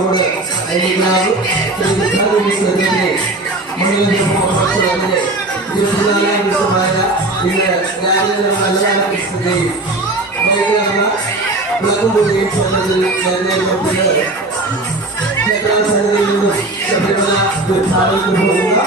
കൂടെ അയക്കുന്നത് ഇരുപത്തിനാലാം ദിവസമായ ഇന്ന് രാവിലെ നല്ലതായ പുസ്തകയും വിളക്കുകൂടുകയും ക്ഷേത്രത്തിൽ ക്ഷേത്രാസനത്തിൽ നിന്നും ശബരിമല തീർത്ഥാടനത്തിന് പോകുക